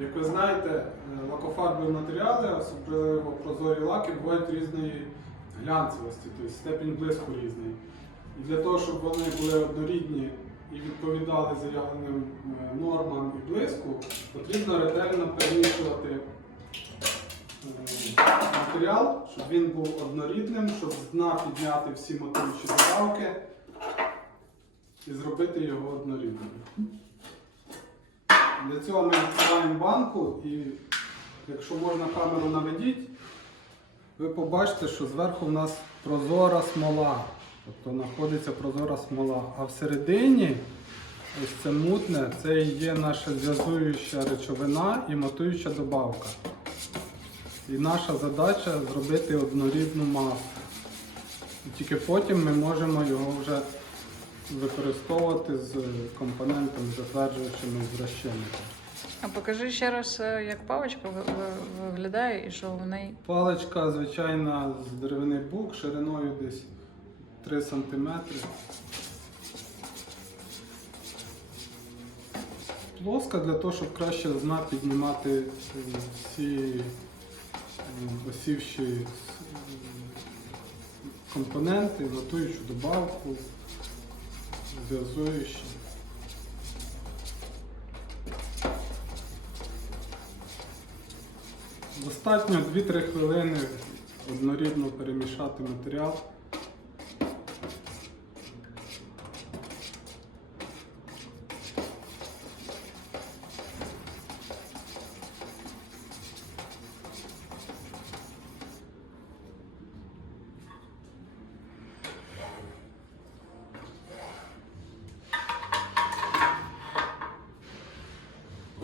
Як ви знаєте, е, лакофарбові матеріали, особливо прозорі лаки, бувають різної глянцевості, тобто степінь блиску різний. І для того, щоб вони були однорідні і відповідали заявленим е, нормам і блиску, потрібно ретельно перемішувати е, матеріал, щоб він був однорідним, щоб з дна підняти всі мотивчі добавки і зробити його однорідним. Для цього ми відкриваємо банку і якщо можна камеру наведіть, ви побачите, що зверху в нас прозора смола. Тобто знаходиться прозора смола. А всередині ось це мутне, це і є наша зв'язуюча речовина і матуюча добавка. І наша задача зробити однорідну масу. І тільки потім ми можемо його вже використовувати з компонентами, затверджуючими з розчинником. А покажи ще раз, е, як паличка ви- ви- виглядає і що в неї. Паличка звичайна з деревини бук шириною десь 3 см. Плоска для того, щоб краще з дна піднімати е, всі е, осівші компоненти, готуючу добавку, зв'язуючі. Достатньо 2-3 хвилини однорідно перемішати матеріал.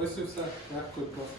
Ось і все, і просто.